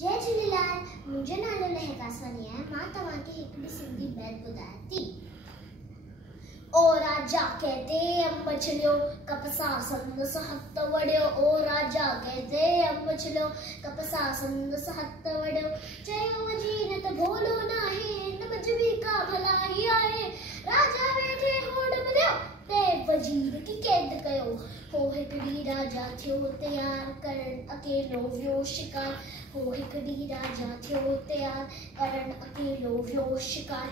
जय झूलेलाल। मुंहिंजो नालो लहका सोनी आहे। मां तव्हांखे हिकिड़ी सिंधी बैत ॿुधायां थी। ओ राजा कहते अंब छिलियो कपसा संदस हथ वड़ियो। ओ राजा कहते अंब छिलियो कपसा संदस हथ वड़ियो। चयो वजीर त भोलो नाहे न मजबी का भलाई आहे। राजा वेठे होड़ मिलियो ते वजीर की कैद कयो। हो हिकड़ी राजा थियो तैयार करण अकेलो वियो शिकार। हो हिकड़ी राजा थियो तैयार करण अकेलो वियो शिकार।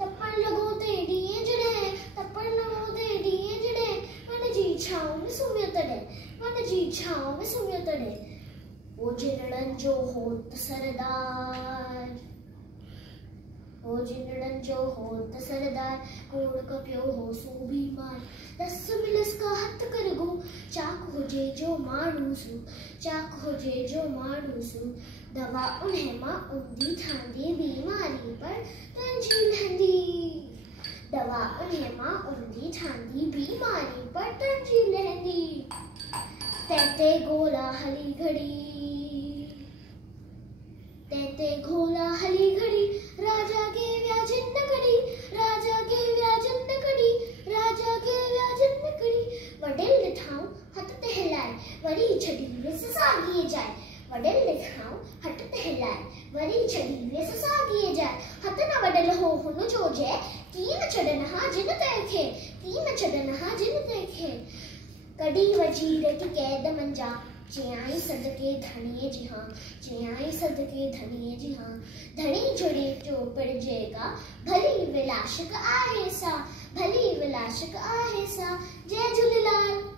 तपण लॻो ते ॾींहुं जॾहिं तपण लॻो ते ॾींहुं जॾहिं वण जी छांव में सुम्हियो तॾहिं वण जी छांव में सुम्हियो तॾहिं। ओ जिनड़नि जो होत सरदार हो जिनड़नि जो होत सरदार। कोड़ कपियो हो सो बीमार। दस मिलस का हथ कर गो चाक हुजे जो माण्हू सू चाक हुजे जो माण्हू सू। दवा उन्हें मां उंदी थांदी बीमारी पर तंजी लहंदी। दवा उन्हें मां उंदी थांदी बीमारी पर तंजी लहंदी। तैते गोला हली घड़ी तैते घोला हली घड़ी। राजा के व्याजन न कड़ी राजा के व्याजन न कड़ी राजा के व्याजन न कड़ी। वडेल ॾिठाऊं हथ ते हिलाए वरी छॾी विस साॻिए जाए। वडेल ॾिठाऊं हथ ते हिलाए वरी छॾी विस साॻिए जाए। हथ न वडल हो हुन जो जय की न छॾन हा जिन तंहिंखे की न छॾन हा जिन तंहिंखे। कढी वजीर की कैद मंजा चयाई सदके धणीअ जी हां चयाई सदके धणीअ जी हां। धणी जुड़े चोपड़ जेका भली विलाशक आहे सा भली विलाशक आहे सा। जय झूलेलाल।